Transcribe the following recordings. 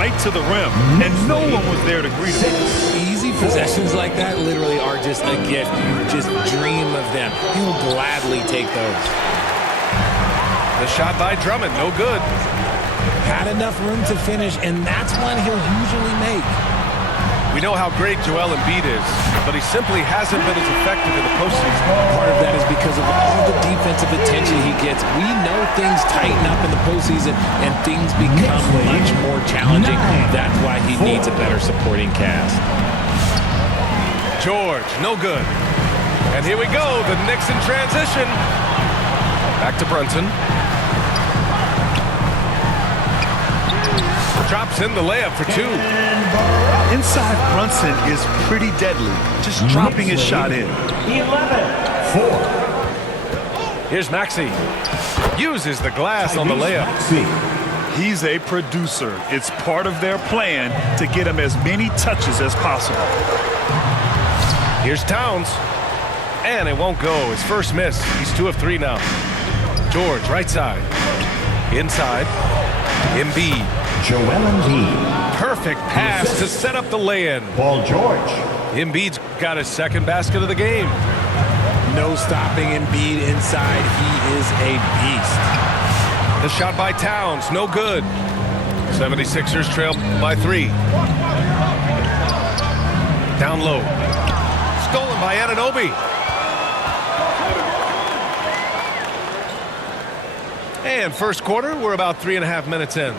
right to the rim, and no one was there to greet him. Easy possessions like that literally are just a gift. You just dream of them. He'll gladly take those. The shot by Drummond, no good. Had enough room to finish, and that's one he'll usually make. We know how great Joel Embiid is, but he simply hasn't been as effective in the postseason. Part of that is because of all the defensive attention he gets. We know things tighten up in the postseason, and things become much more challenging. That's why he needs a better supporting cast. George, no good. And here we go, the Knicks in transition. Back to Brunson. Drops in the layup for two. Inside Brunson is pretty deadly, just dropping his shot in. 11-4. Here's Maxey. Uses the glass on the layup. He's a producer. It's part of their plan to get him as many touches as possible. Here's Towns. And it won't go. His first miss. He's 2 of 3 now. George, right side. Inside. Embiid. Joel Embiid. Perfect pass to set up the lay-in. Paul George. Embiid's got his second basket of the game. No stopping Embiid inside. He is a beast. The shot by Towns, no good. 76ers trail by 3. Down low. Stolen by Anunoby. And first quarter, we're about 3.5 minutes in.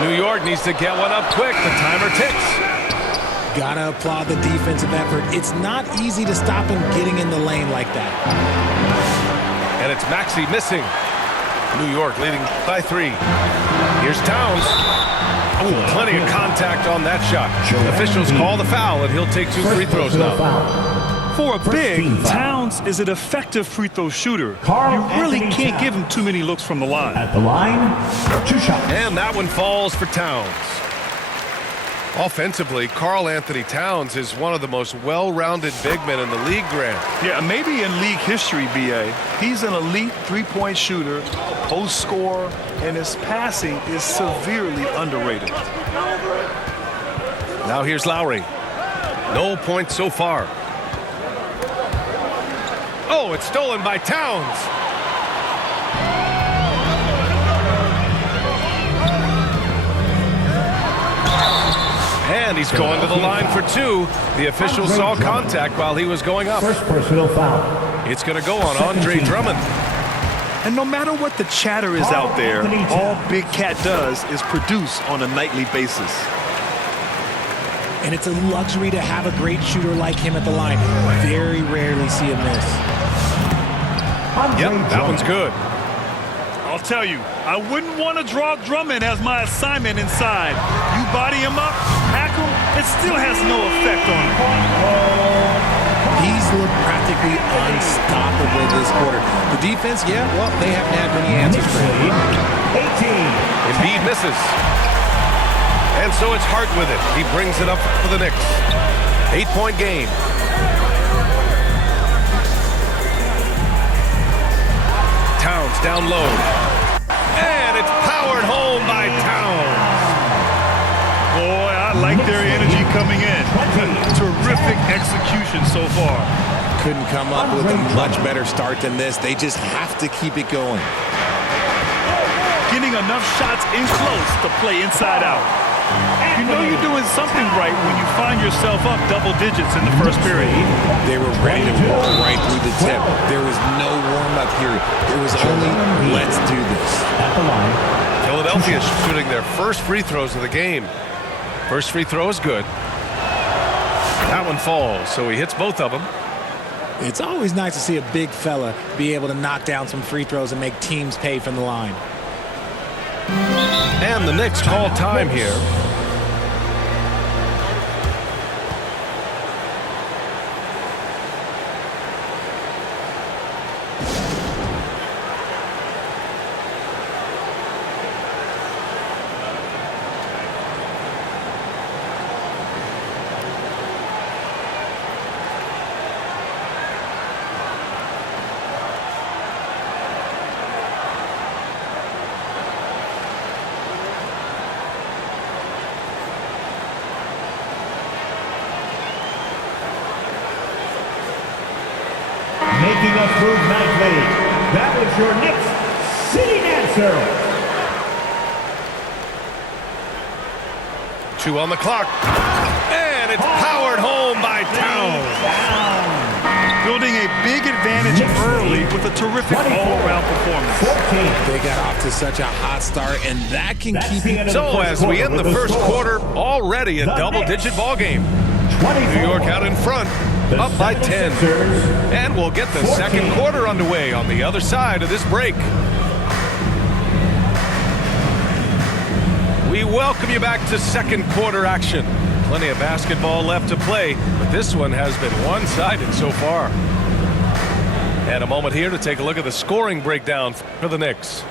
New York needs to get one up quick. The timer ticks. Gotta applaud the defensive effort. It's not easy to stop him getting in the lane like that. And it's Maxey missing. New York leading by 3. Here's Towns. Oh, plenty of contact on that shot. Officials call the foul, and he'll take 2 free throws now. For a big, Towns is an effective free throw shooter. You really can't give him too many looks from the line. At the line, 2 shots. And that one falls for Towns. Offensively, Karl Anthony Towns is one of the most well-rounded big men in the league, Grant. Yeah, maybe in league history, B.A. He's an elite three-point shooter, post scorer, and his passing is severely underrated. Now here's Lowry. No points so far. Oh, it's stolen by Towns. And he's going to the line for 2. The officials saw contact while he was going up. First personal foul. It's going to go on Andre Drummond. And no matter what the chatter is out there, all Big Cat does is produce on a nightly basis. And it's a luxury to have a great shooter like him at the line. Very rarely see a miss. Yep, that one's good. I'll tell you, I wouldn't want to draw Drummond as my assignment inside. You body him up, hack him, it still has no effect on him. He's looked practically unstoppable this quarter. The defense, yeah, well, they haven't had many answers for him. 18. Embiid misses. And so it's Hart with it. He brings it up for the Knicks. 8-point game. Towns down low. And it's powered home by Towns. Boy, I like their energy coming in. Terrific execution so far. Couldn't come up with a much better start than this. They just have to keep it going. Getting enough shots in close to play inside out. You know you're doing something right when you find yourself up double digits in the first period. They were ready to walk right through the tip. There was no warm-up period. There was only, let's do this. At the line. Philadelphia shooting their first free throws of the game. First free throw is good. That one falls, so he hits both of them. It's always nice to see a big fella be able to knock down some free throws and make teams pay from the line. And the Knicks call time here. making us move nicely. That was your Knicks sitting answer. 2 on the clock. And it's powered home by Towns. Building a big advantage early with a terrific all-around performance. 14. They got off to such a hot start, and that can keep you. So as we end the first quarter, already a double-digit ball game. New York out in front, up by 10. And we'll get the second quarter underway on the other side of this break. We welcome you back to second quarter action. Plenty of basketball left to play, but this one has been one-sided so far. And a moment here to take a look at the scoring breakdown for the Knicks.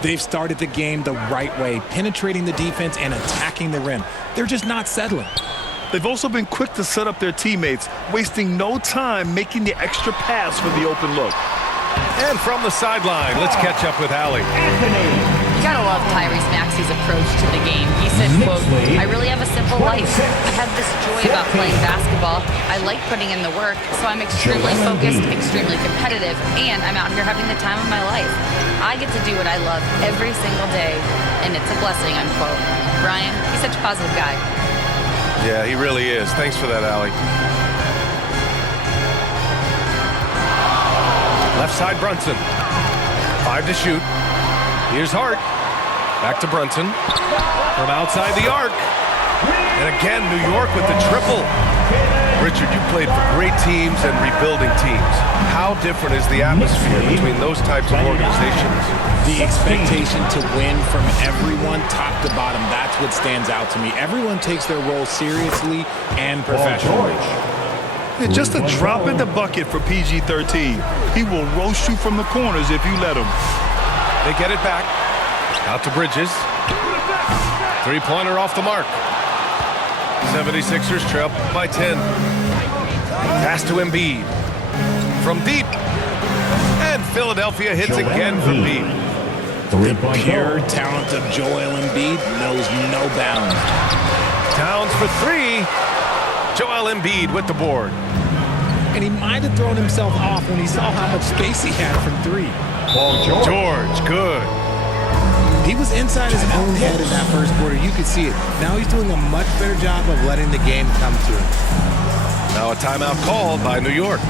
They've started the game the right way, penetrating the defense and attacking the rim. They're just not settling. They've also been quick to set up their teammates, wasting no time making the extra pass for the open look. And from the sideline, let's catch up with Allie. You gotta love Tyrese Maxey's approach to the game. He said, quote, "I really have a simple life. I have this joy about playing basketball. I like putting in the work, so I'm extremely focused, extremely competitive, and I'm out here having the time of my life. I get to do what I love every single day, and it's a blessing," unquote. Brian, he's such a positive guy. Yeah, he really is. Thanks for that, Allie. Left side, Brunson. 5 to shoot. Here's Hart. Back to Brunson. From outside the arc. And again, New York with the triple. Richard, you played for great teams and rebuilding teams. How different is the atmosphere between those types of organizations? The expectation to win from everyone, top to bottom, that's what stands out to me. Everyone takes their role seriously and professionally. Just a drop in the bucket for PG-13. He will roast you from the corners if you let him. They get it back. Out to Bridges. Three-pointer off the mark. 76ers trail by 10. Pass to Embiid. From deep. And Philadelphia hits again from deep. The pure talent of Joel Embiid knows no bounds. Towns for 3. Joel Embiid with the board. And he might have thrown himself off when he saw how much space he had from 3. George, good. He was inside his own head in that first quarter. You could see it. Now he's doing a much better job of letting the game come to him. Now a timeout called by New York.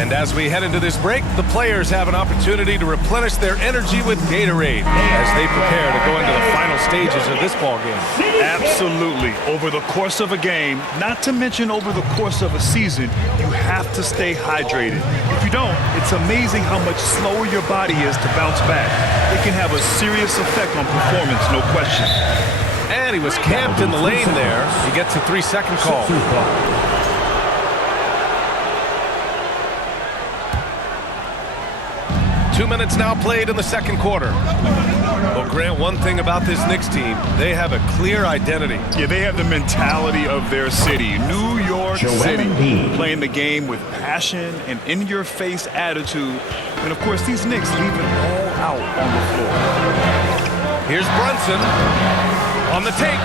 And as we head into this break, the players have an opportunity to replenish their energy with Gatorade as they prepare to go into the final stages of this ball game. Absolutely. Over the course of a game, not to mention over the course of a season, you have to stay hydrated. If you don't, it's amazing how much slower your body is to bounce back. It can have a serious effect on performance, no question. And he was camped in the lane there. He gets a 3-second call. 2 minutes now played in the second quarter. Well, Grant, one thing about this Knicks team, they have a clear identity. Yeah, they have the mentality of their city, New York City, playing the game with passion and in-your-face attitude. And, of course, these Knicks leave it all out on the floor. Here's Brunson on the take.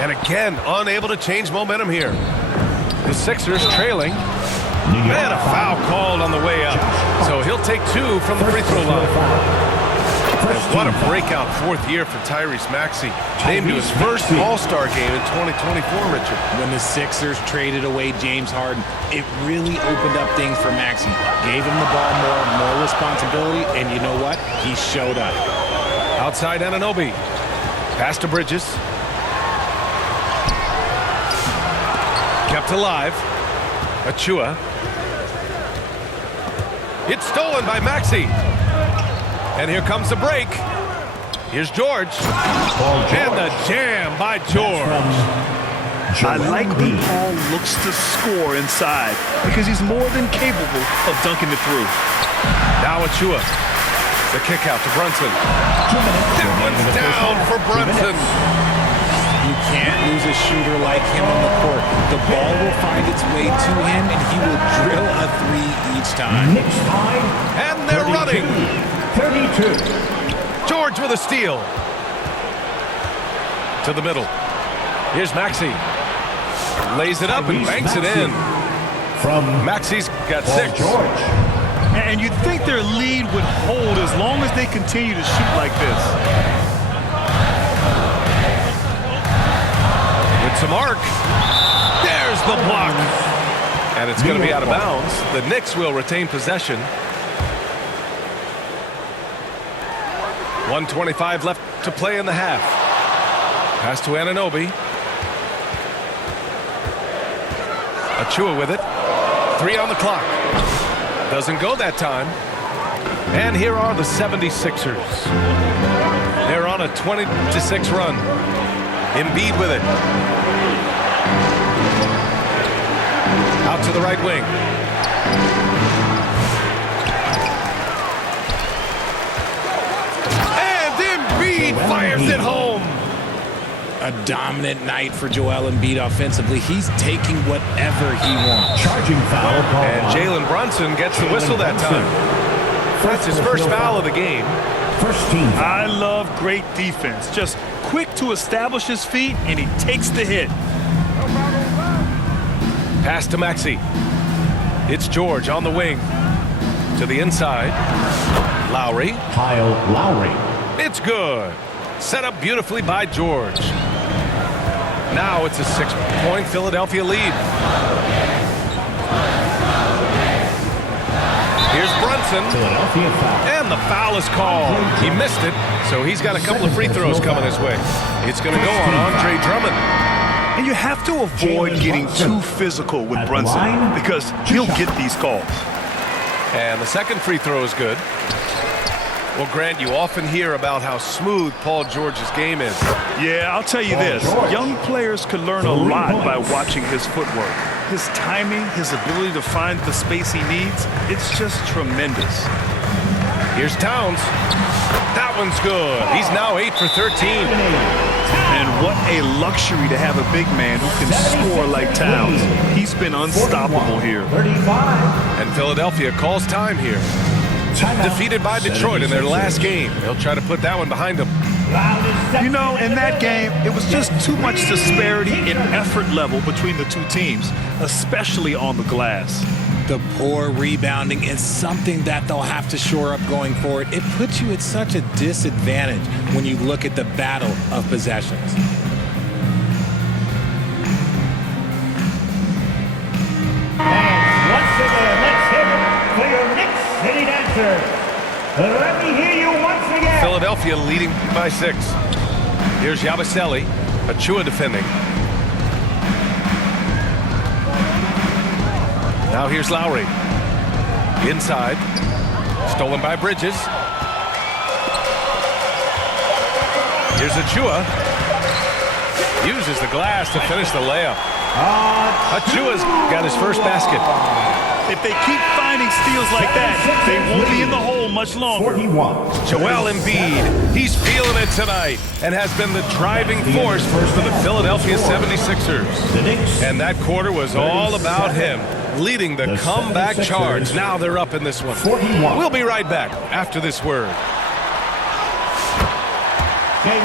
And again, unable to change momentum here. The Sixers trailing. And a foul called on the way up. So he'll take 2 from the free throw line. And what a breakout 4th year for Tyrese Maxey. Named to his first All-Star game in 2024, Richard. When the Sixers traded away James Harden, it really opened up things for Maxey. Gave him the ball more responsibility, and you know what? He showed up. Outside Anunoby. Pass to Bridges. Kept alive. Achua. It's stolen by Maxey. And here comes the break. Here's George. And the jam by George. I like when Paul looks to score inside because he's more than capable of dunking it through. Now Achua. The kick out to Brunson. That one's down for Brunson. You can't lose a shooter like him on the court. The ball will find its way to him, and he will drill a 3 each time. And they're running. 32. George with a steal. To the middle. Here's Maxey. Lays it up and banks it in. from Maxi's got Paul 6. George. And you'd think their lead would hold as long as they continue to shoot like this. With some arc. There's the block. And it's going to be out of bounds. The Knicks will retain possession. 1:25 left to play in the half. Pass to Anunoby. Achua with it. 3 on the clock. Doesn't go that time. And here are the 76ers. They're on a 20-6 run. Embiid with it. Out to the right wing. And Embiid fires it home. A dominant night for Joel Embiid offensively. He's taking whatever he wants. Charging foul call. And Jalen Brunson gets the whistle that time. That's his first foul of the game. First team. I love great defense. Just quick to establish his feet, and he takes the hit. Pass to Maxey. It's George on the wing. To the inside. Lowry. Kyle Lowry. It's good. Set up beautifully by George. Now it's a 6-point Philadelphia lead. Here's Brunson. Philadelphia foul. And the foul is called. He missed it, so he's got a couple of free throws coming his way. It's going to go on Andre Drummond. And you have to avoid getting too physical with Brunson because he'll get these calls. And the second free throw is good. Well, Grant, you often hear about how smooth Paul George's game is. Yeah, I'll tell you this. Young players could learn a lot by watching his footwork. His timing, his ability to find the space he needs, it's just tremendous. Here's Towns. That one's good. He's now 8 for 13. And what a luxury to have a big man who can score like Towns. He's been unstoppable here. 35. And Philadelphia calls time here. Defeated by Detroit in their last game. They'll try to put that one behind them. You know, in that game, it was just too much disparity in effort level between the two teams, especially on the glass. The poor rebounding is something that they'll have to shore up going forward. It puts you at such a disadvantage when you look at the battle of possessions. And once again, let's hear it for your Knicks City Dancer. Let me hear you once again. Philadelphia leading by 6. Here's Yabusele. Achua defending. Now here's Lowry. Inside. Stolen by Bridges. Here's Achua. Uses the glass to finish the layup. Achua's got his first basket. If they keep finding steals like that, they won't be in the hole much longer. 41. Joel Embiid, he's feeling it tonight and has been the driving force for the Philadelphia 76ers. The Knicks. And that quarter was all about him, leading the comeback 76ers. charge. Now they're up in this one. 41. We'll be right back after this word.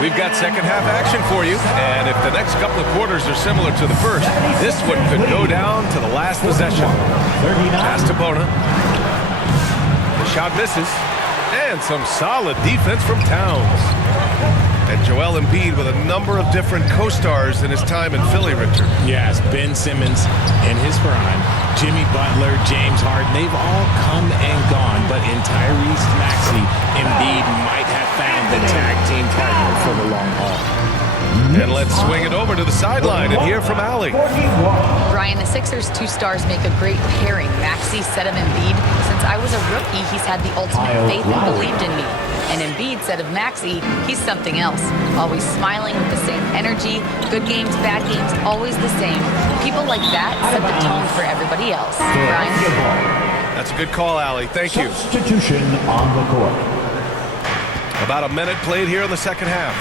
We've got second half action for you, and if the next couple of quarters are similar to the first, this one could go down to the last possession. 39. Pass to Bona. The shot misses, and some solid defense from Towns. And Joel Embiid with a number of different co-stars in his time in Philly, Richard. Yes, Ben Simmons in his prime, Jimmy Butler, James Harden, they've all come and gone, but in Tyrese Maxey, Embiid might have found the tag team partner for the long haul. And let's swing it over to the sideline and hear from Allie. 41. Brian, the Sixers' two stars make a great pairing. Maxey said of Embiid, since I was a rookie, he's had the ultimate faith and believed in me. And Embiid said of Maxey, he's something else. Always smiling with the same energy. Good games, bad games, always the same. People like that set the tone for everybody else. Brian? That's a good call, Allie. Thank you. Substitution on the court. About a minute played here in the second half.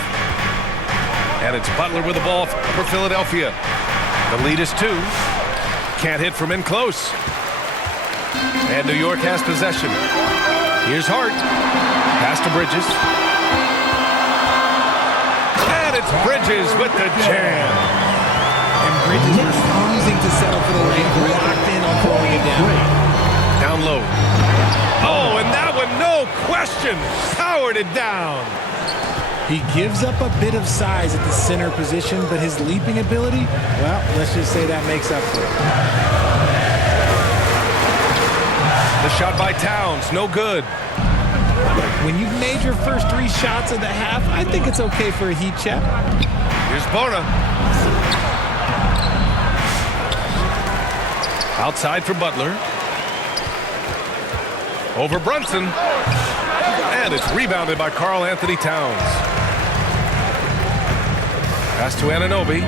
And it's Butler with the ball for Philadelphia. The lead is 2. Can't hit from in close. And New York has possession. Here's Hart. Pass to Bridges. And it's Bridges with the jam. And Bridges refusing to settle for the lane, locked in on throwing down. Down low. Oh, and that one, no question, powered it down. He gives up a bit of size at the center position, but his leaping ability, well, let's just say that makes up for it. The shot by Towns, no good. When you've made your first 3 shots of the half, I think it's okay for a heat check. Here's Bona. Outside for Butler. Over Brunson. And it's rebounded by Karl Anthony Towns. Pass to Anunoby.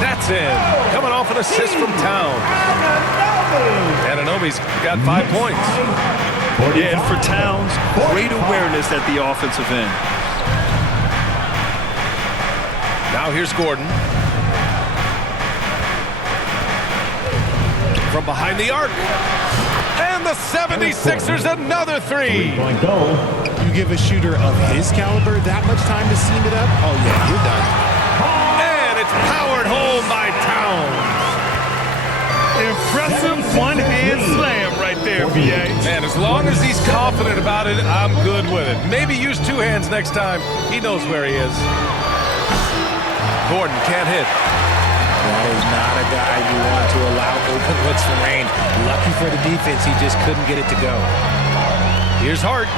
That's in. Coming off an assist from Towns. Anunoby's got 5 points. Yeah, and for Towns, great awareness at the offensive end. Now here's Gordon. From behind the arc. And the 76ers another 3. Point goal. You give a shooter of his caliber that much time to seam it up, oh yeah, you're done. And it's powered home by Towns. Impressive one-hand slam right there, B.A. Man, as long as he's confident about it, I'm good with it. Maybe use 2 hands next time. He knows where he is. Gordon can't hit. That is not a guy you want to allow open looks from Rain. Lucky for the defense, he just couldn't get it to go. Here's Hart.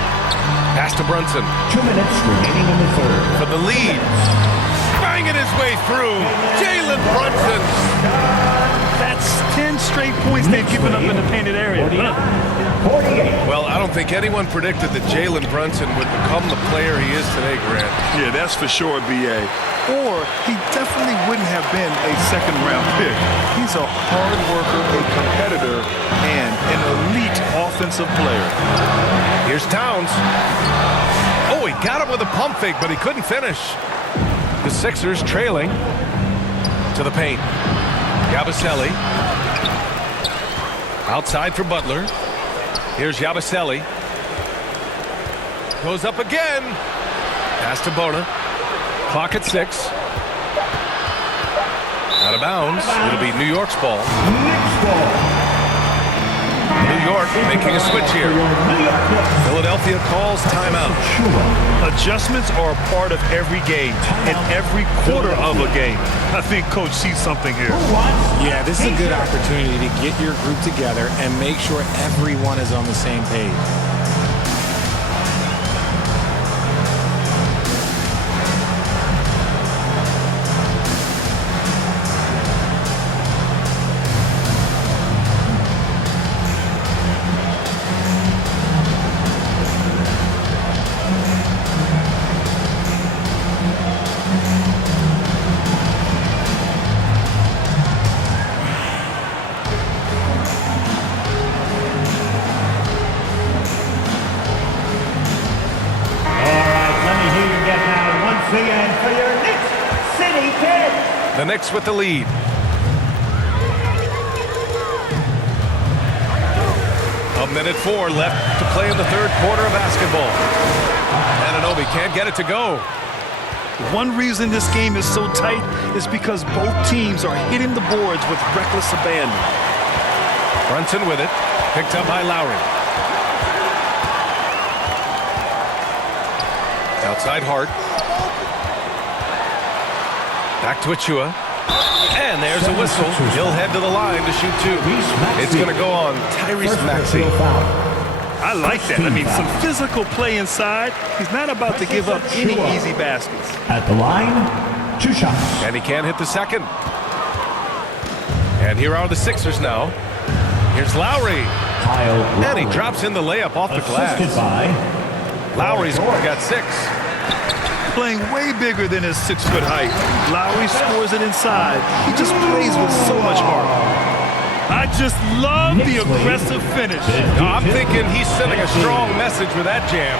Pass to Brunson. 2 minutes remaining in the third. For the lead. Banging his way through. Jalen Brunson. That's 10 straight points they've given up in the painted area. 48. Well, I don't think anyone predicted that Jalen Brunson would become the player he is today, Grant. Yeah, that's for sure, B.A. Or he definitely wouldn't have been a second-round pick. He's a hard worker, a competitor, and an elite offensive player. Here's Towns. Oh, he got him with a pump fake, but he couldn't finish. The Sixers trailing to the paint. Yabusele. Outside for Butler. Here's Yabusele. Goes up again. Pass to Bona. Clock at 6. Out of bounds. It'll be New York's ball. Knicks ball. New York making a switch here. Philadelphia calls timeout. Adjustments are a part of every game and every quarter of a game. I think Coach sees something here. Yeah, this is a good opportunity to get your group together and make sure everyone is on the same page. The Knicks with the lead. A minute 4 left to play in the third quarter of basketball. Anunoby can't get it to go. One reason this game is so tight is because both teams are hitting the boards with reckless abandon. Brunson with it. Picked up by Lowry. Outside Hart. Back to Achua. And there's a whistle. He'll head to the line to shoot 2. It's going to go on Tyrese Maxey. I like that. I mean, some physical play inside. He's not about to give up any easy baskets. At the line, 2 shots. And he can't hit the second. And here are the Sixers now. Here's Lowry. And he drops in the layup off the glass. Lowry's got 6. Playing way bigger than his 6-foot height. Lowry scores it inside. He just plays with so much heart. I just love the aggressive finish. I'm thinking he's sending a strong message with that jam.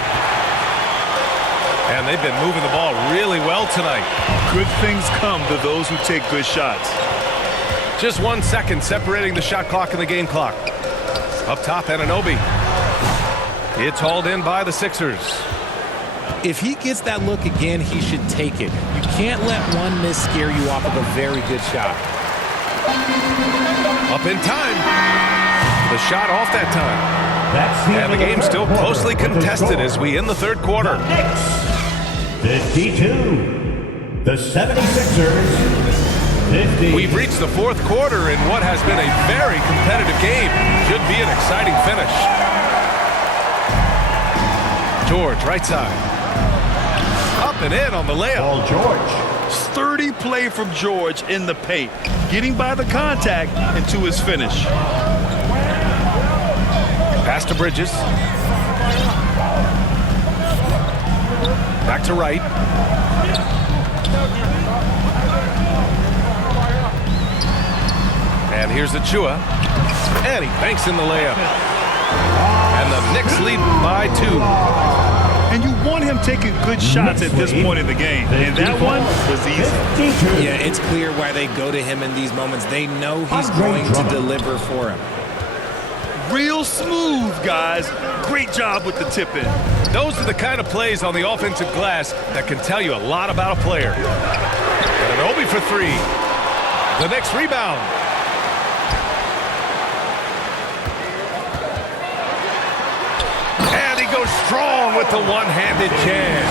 And they've been moving the ball really well tonight. Good things come to those who take good shots. Just 1 second separating the shot clock and the game clock. Up top, Anunoby. It's hauled in by the Sixers. If he gets that look again, he should take it. You can't let one miss scare you off of a very good shot. Up in time. The shot off that time. That's the And the game's still closely contested as we end the third quarter. Knicks 52. The 76ers 50. We've reached the fourth quarter in what has been a very competitive game. Should be an exciting finish. George, right side. Up and in on the layup. Paul George. Sturdy play from George in the paint, getting by the contact and to his finish. Pass to Bridges. Back to Wright. And here's the Chua. And he banks in the layup. And the Knicks lead by 2. And you want him taking good shots at this point in the game. And that one was easy. Yeah, it's clear why they go to him in these moments. They know he's going to deliver for him. Real smooth, guys. Great job with the tip-in. Those are the kind of plays on the offensive glass that can tell you a lot about a player. And an Obi for 3. The next rebound. And he goes strong with the one-handed jam.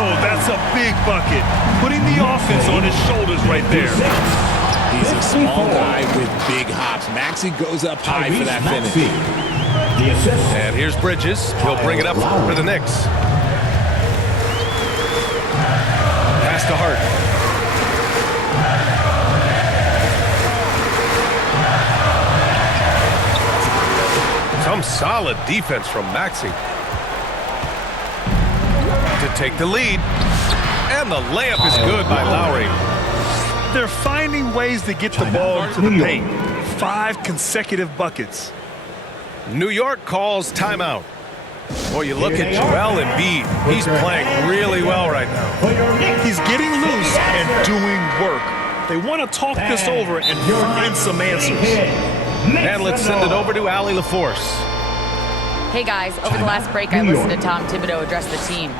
Oh, that's a big bucket. Putting the offense on his shoulders right there. He's a small guy with big hops. Maxey goes up high for that finish. The assist. And here's Bridges. He'll bring it up for the Knicks. Pass to Hart. Some solid defense from Maxey to take the lead. And the layup is good by Lowry. They're finding ways to get the ball into the paint. 5 consecutive buckets. New York calls timeout. Boy, you look at Joel Embiid. He's playing really well right now. He's getting loose and doing work. They want to talk this over and find some answers. And let's send it over to Allie LaForce. Hey guys, over the last break I listened to Tom Thibodeau address the team.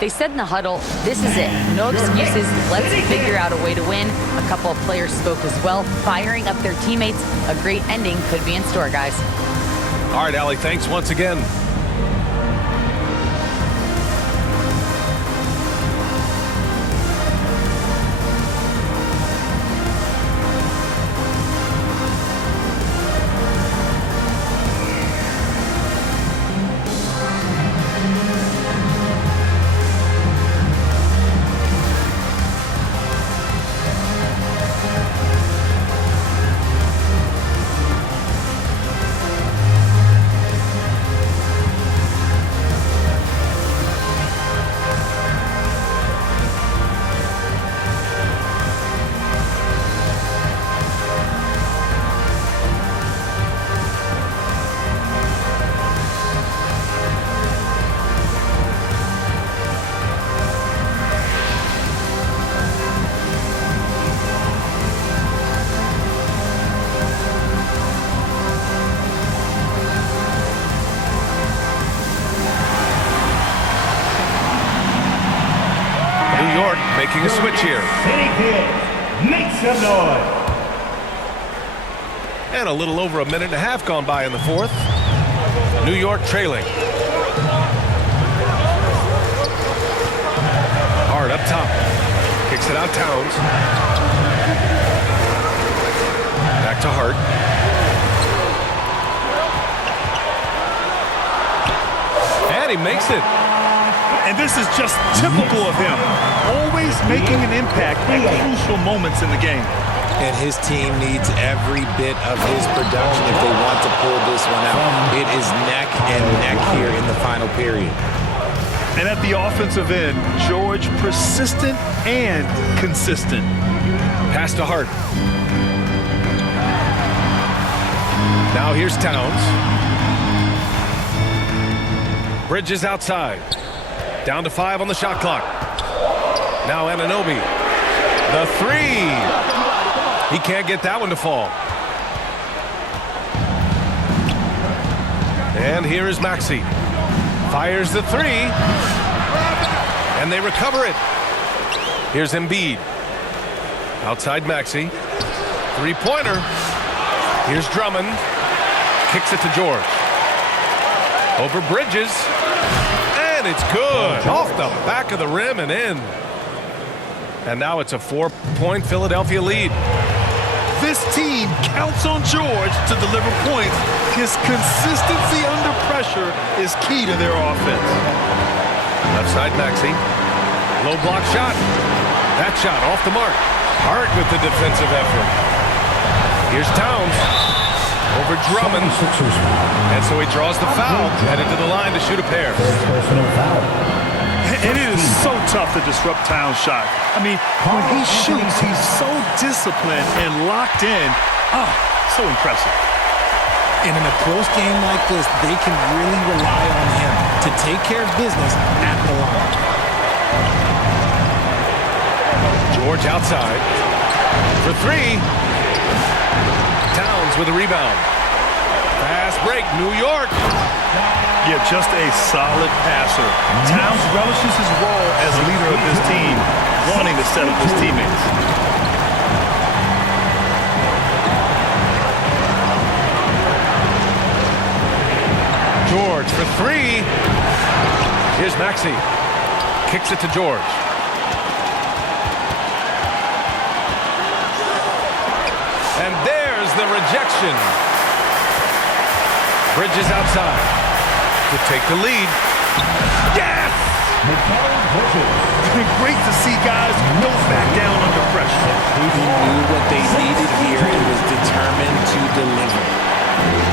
They said in the huddle, this is it. No excuses. Let's figure out a way to win. A couple of players spoke as well, firing up their teammates. A great ending could be in store, guys. All right, Allie, thanks once again. Making a switch here. City Kid, make some noise. And a little over a minute and a half gone by in the fourth. New York trailing. Hard up top. Kicks it out Towns. Back to Hart. And he makes it. And this is just typical of him. Always making an impact at crucial moments in the game. And his team needs every bit of his production if they want to pull this one out. It is neck and neck here in the final period. And at the offensive end, George persistent and consistent. Pass to Hart. Now here's Towns. Bridges outside. Down to 5 on the shot clock. Now Anunoby. The 3. He can't get that one to fall. And here is Maxey. Fires the 3. And they recover it. Here's Embiid. Outside Maxey. Three-pointer. Here's Drummond. Kicks it to George. Over Bridges. And it's good. Off the back of the rim and in. And now it's a 4-point Philadelphia lead. This team counts on George to deliver points. His consistency under pressure is key to their offense. Left side, Maxey. Low block shot. That shot off the mark. Hart with the defensive effort. Here's Towns. Over Drummond. And so he draws the foul. Headed to the line to shoot a pair. Personal foul. And it is so tough to disrupt Towns' shot. I mean, when he shoots, he's so disciplined and locked in. Oh, so impressive. And in a close game like this, they can really rely on him to take care of business at the line. George outside. For three. Towns with a rebound. Fast break, New York. Yeah, just a solid passer. Towns relishes his role as leader of this team, wanting to set up his teammates. George for three. Here's Maxey. Kicks it to George. And there's the rejection. Bridges outside to take the lead. Yes! Great to see guys don't back down under pressure. He knew what they needed here and was determined to deliver.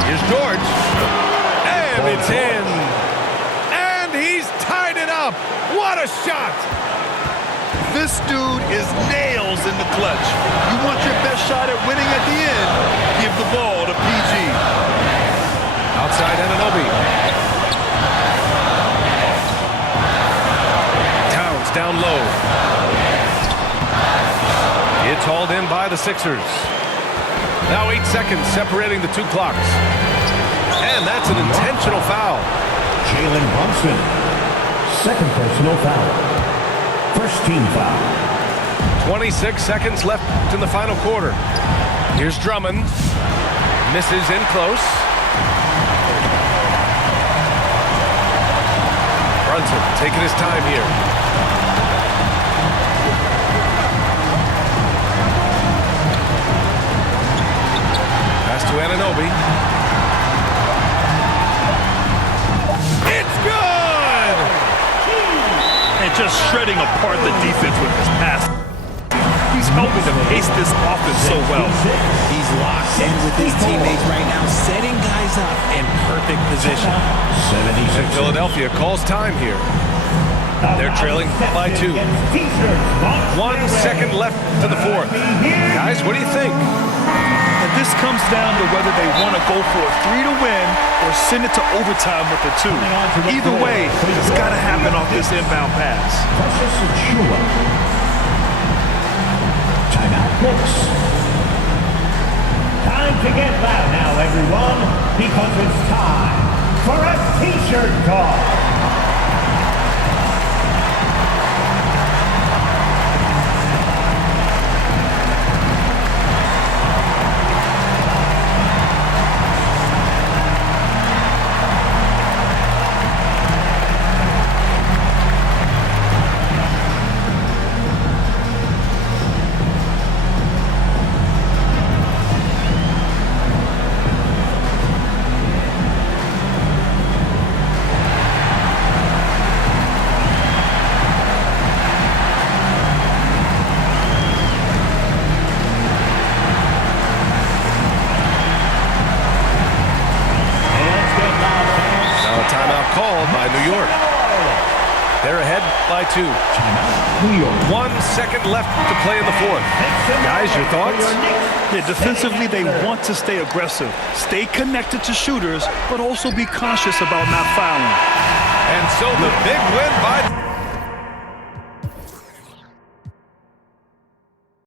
Here's George. And it's in. And he's tied it up. What a shot! This dude is nails in the clutch. You want your best shot at winning at the end, give the ball to PG. Outside Anunoby. Towns down low. It's hauled in by the Sixers. Now 8 seconds separating the two clocks. And that's an intentional foul. Jalen Brunson. Second personal foul. First team foul. 26 seconds left in the final quarter. Here's Drummond. Misses in close. Brunson taking his time here. Pass to Anunoby. It's good! And just shredding apart the defense with his pass. He's helping to pace this offense so well. He's locked in with his teammates right now, setting guys up in perfect position. 76. Philadelphia calls time here. They're trailing by 2. 1 second left to the fourth. Guys, what do you think? And this comes down to whether they want to go for a 3 to win or send it to overtime with a 2. Either way, it's got to happen off this inbound pass. Timeout, Knicks. Time to get loud now, everyone, because it's time for a t-shirt call. They're ahead by 2. 1 second left to play in the fourth. Guys, your thoughts? Yeah, defensively, they want to stay aggressive, stay connected to shooters, but also be cautious about not fouling. And so the big win by